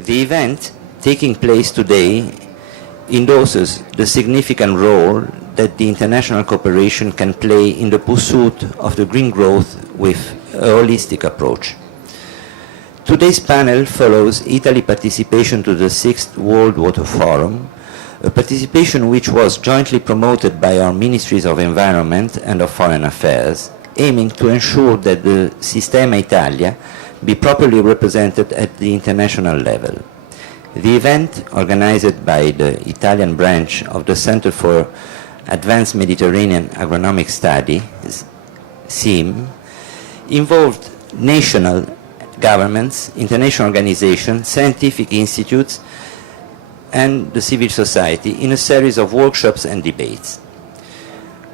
The event taking place today endorses the significant role that the international cooperation can play in the pursuit of the green growth with a holistic approach. Today's panel follows Italy's participation to the 6th World Water Forum, a participation which was jointly promoted by our Ministries of Environment and of Foreign Affairs, aiming to ensure that the Sistema Italia be properly represented at the international level. The event, organized by the Italian branch of the Center for Advanced Mediterranean Agronomic Studies, CIM, involved national governments, international organizations, scientific institutes, and the civil society in a series of workshops and debates.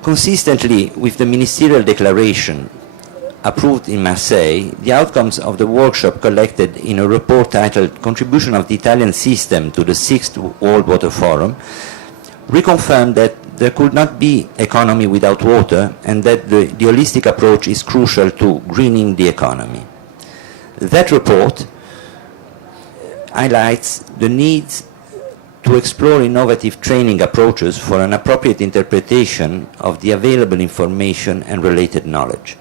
Consistently with the ministerial declaration approved in Marseille, the outcomes of the workshop collected in a report titled Contribution of the Italian System to the 6th World Water Forum reconfirmed that there could not be economy without water and that the holistic approach is crucial to greening the economy. That report highlights the need to explore innovative training approaches for an appropriate interpretation of the available information and related knowledge.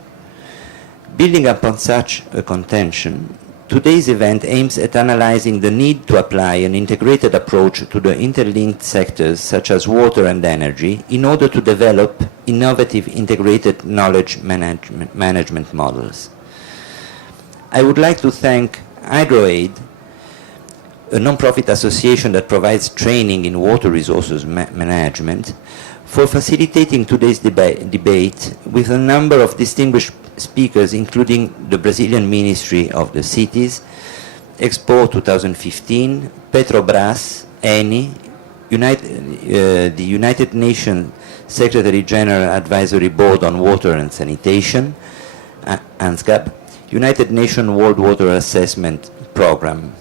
Building upon such a contention, today's event aims at analyzing the need to apply an integrated approach to the interlinked sectors such as water and energy in order to develop innovative integrated knowledge management models. I would like to thank HydroAid, a non-profit association that provides training in water resources management, for facilitating today's debate with a number of distinguished speakers, including the Brazilian Ministry of the Cities, Expo 2015, Petrobras, Eni, the United Nations Secretary General Advisory Board on Water and Sanitation, UNSCAP, United Nations World Water Assessment Program.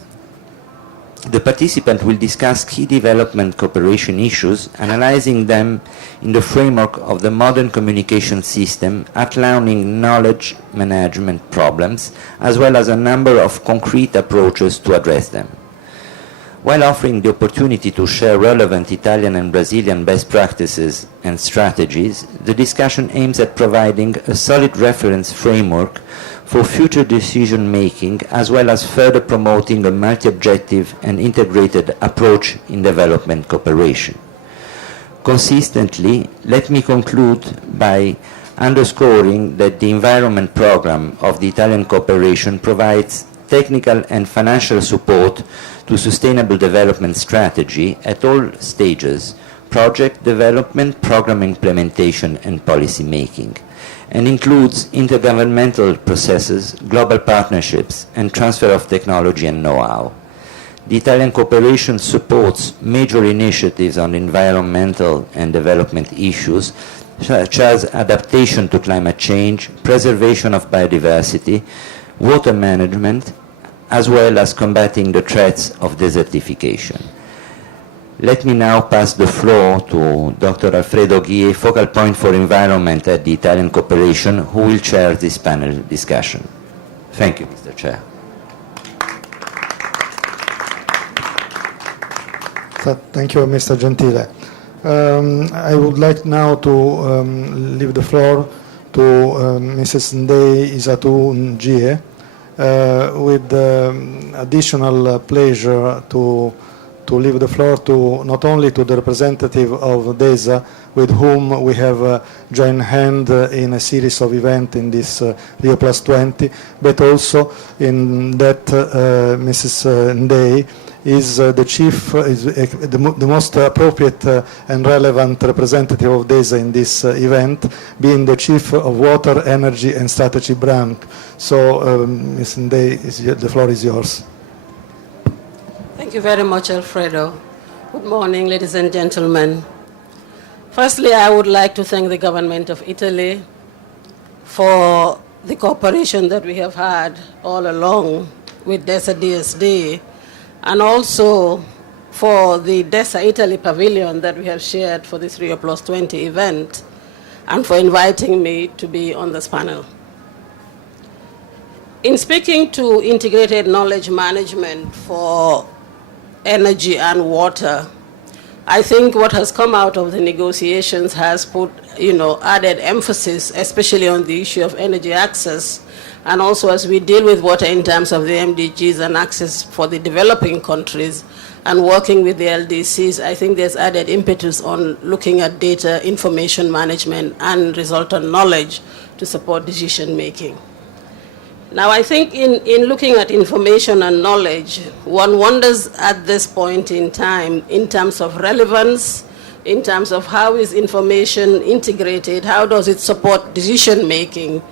The participant will discuss key development cooperation issues, analyzing them in the framework of the modern communication system, outlining knowledge management problems, as well as a number of concrete approaches to address them. While offering the opportunity to share relevant Italian and Brazilian best practices and strategies, the discussion aims at providing a solid reference framework for future decision-making, as well as further promoting a multi-objective and integrated approach in development cooperation. Consistently, let me conclude by underscoring that the environment program of the Italian cooperation provides technical and financial support to sustainable development strategy at all stages, project development, program implementation, and policy making, and includes intergovernmental processes, global partnerships, and transfer of technology and know-how. The Italian cooperation supports major initiatives on environmental and development issues, such as adaptation to climate change, preservation of biodiversity, water management, as well as combating the threats of desertification. Let me now pass the floor to Dr. Alfredo Ghie, focal point for environment at the Italian cooperation, who will chair this panel discussion. Thank you, Mr. Chair. Thank you, Mr. Gentile. I would like now to leave the floor to Mrs. Ndei Isatu Njie, with additional pleasure to leave the floor to not only to the representative of DESA, with whom we have joined hand in a series of events in this Rio Plus 20, but also in that Mrs. Ndei is the chief, is the most appropriate and relevant representative of DESA in this event, being the chief of Water, Energy and Strategy branch. So, Ms. Ndei, the floor is yours. Thank you very much, Alfredo. Good morning, ladies and gentlemen. Firstly, I would like to thank the government of Italy for the cooperation that we have had all along with DESA DSD, and also for the DESA Italy Pavilion that we have shared for this Rio Plus 20 event, and for inviting me to be on this panel. In speaking to integrated knowledge management for energy and water. I think what has come out of the negotiations has put, added emphasis, especially on the issue of energy access, and also as we deal with water in terms of the MDGs and access for the developing countries, and working with the LDCs, I think there's added impetus on looking at data, information management, and resultant knowledge to support decision making. Now, I think in looking at information and knowledge, one wonders at this point in time in terms of relevance, in terms of how is information integrated, how does it support decision making,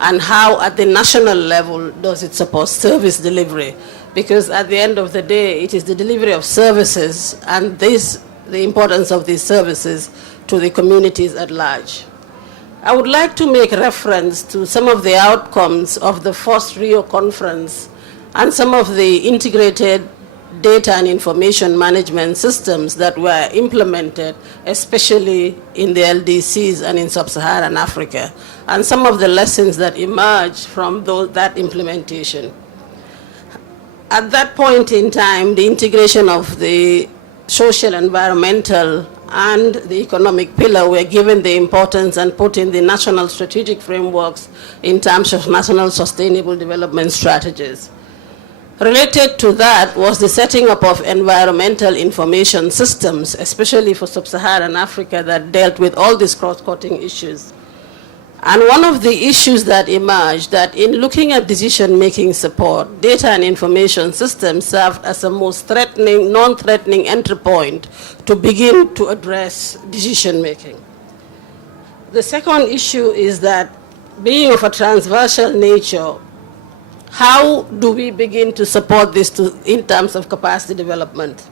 and how at the national level does it support service delivery. Because at the end of the day, it is the delivery of services and the importance of these services to the communities at large. I would like to make reference to some of the outcomes of the first Rio conference and some of the integrated data and information management systems that were implemented, especially in the LDCs and in sub-Saharan Africa, and some of the lessons that emerged from that implementation. At that point in time, the integration of the social, environmental, and the economic pillar were given the importance and put in the national strategic frameworks in terms of national sustainable development strategies. Related to that was the setting up of environmental information systems, especially for sub-Saharan Africa, that dealt with all these cross-cutting issues. And one of the issues that emerged, that in looking at decision-making support, data and information systems served as a most threatening, non-threatening entry point to begin to address decision-making. The second issue is that, being of a transversal nature, how do we begin to support this in terms of capacity development?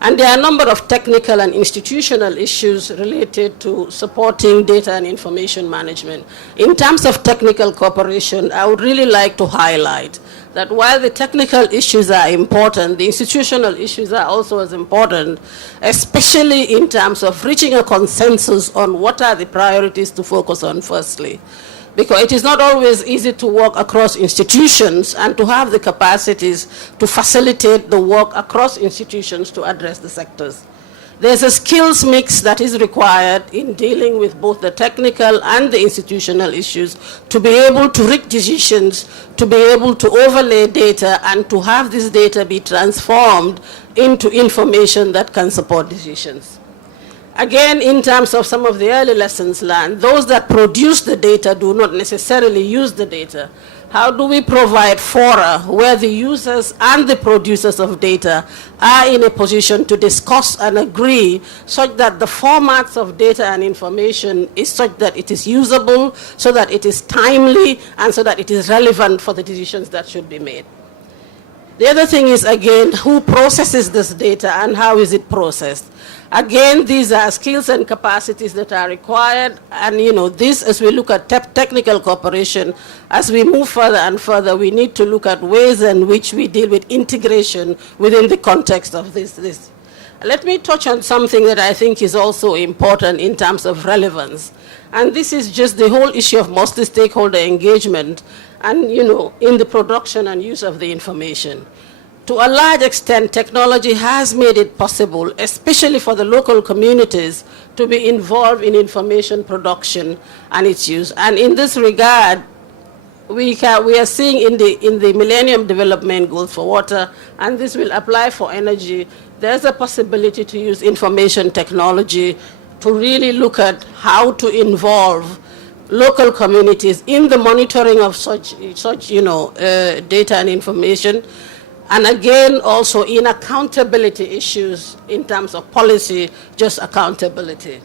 And there are a number of technical and institutional issues related to supporting data and information management. In terms of technical cooperation, I would really like to highlight that while the technical issues are important, the institutional issues are also as important, especially in terms of reaching a consensus on what are the priorities to focus on firstly. Because it is not always easy to work across institutions and to have the capacities to facilitate the work across institutions to address the sectors. There's a skills mix that is required in dealing with both the technical and the institutional issues to be able to reach decisions, to be able to overlay data, and to have this data be transformed into information that can support decisions. Again, in terms of some of the early lessons learned, those that produce the data do not necessarily use the data. How do we provide fora where the users and the producers of data are in a position to discuss and agree such that the formats of data and information is such that it is usable, so that it is timely, and so that it is relevant for the decisions that should be made? The other thing is, again, who processes this data and how is it processed? Again, these are skills and capacities that are required, and this, as we look at technical cooperation, as we move further and further, we need to look at ways in which we deal with integration within the context of this. Let me touch on something that I think is also important in terms of relevance, and this is just the whole issue of multi-stakeholder engagement and, in the production and use of the information. To a large extent, technology has made it possible, especially for the local communities, to be involved in information production and its use. And in this regard, we are seeing in the Millennium Development Goals for water, and this will apply for energy, there's a possibility to use information technology to really look at how to involve local communities in the monitoring of such data and information. And again, also in accountability issues in terms of policy, just accountability.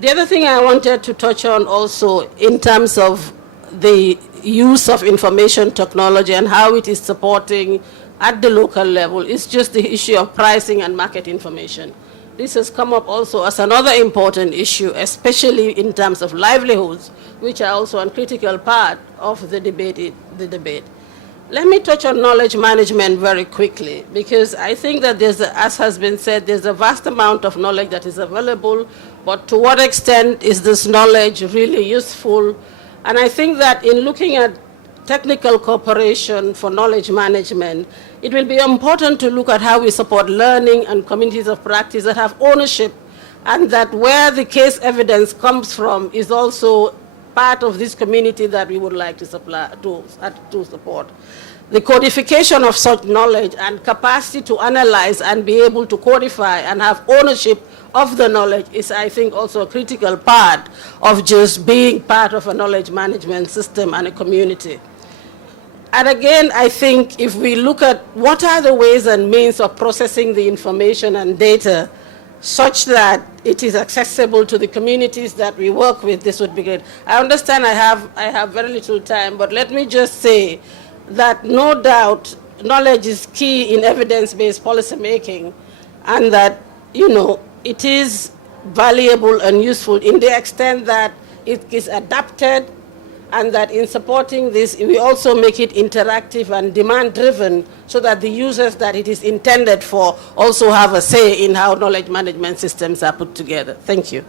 The other thing I wanted to touch on also in terms of the use of information technology and how it is supporting at the local level is just the issue of pricing and market information. This has come up also as another important issue, especially in terms of livelihoods, which are also a critical part of the debate. Let me touch on knowledge management very quickly, because I think that as has been said, there's a vast amount of knowledge that is available, but to what extent is this knowledge really useful? And I think that in looking at technical cooperation for knowledge management, it will be important to look at how we support learning and communities of practice that have ownership, and that where the case evidence comes from is also part of this community that we would like to support. The codification of such knowledge and capacity to analyze and be able to codify and have ownership of the knowledge is, I think, also a critical part of just being part of a knowledge management system and a community. And again, I think if we look at what are the ways and means of processing the information and data such that it is accessible to the communities that we work with, this would be great. I understand I have very little time, but let me just say that no doubt knowledge is key in evidence-based policy making, and that, you know, it is valuable and useful in the extent that it is adapted, and that in supporting this, we also make it interactive and demand-driven so that the users that it is intended for also have a say in how knowledge management systems are put together. Thank you.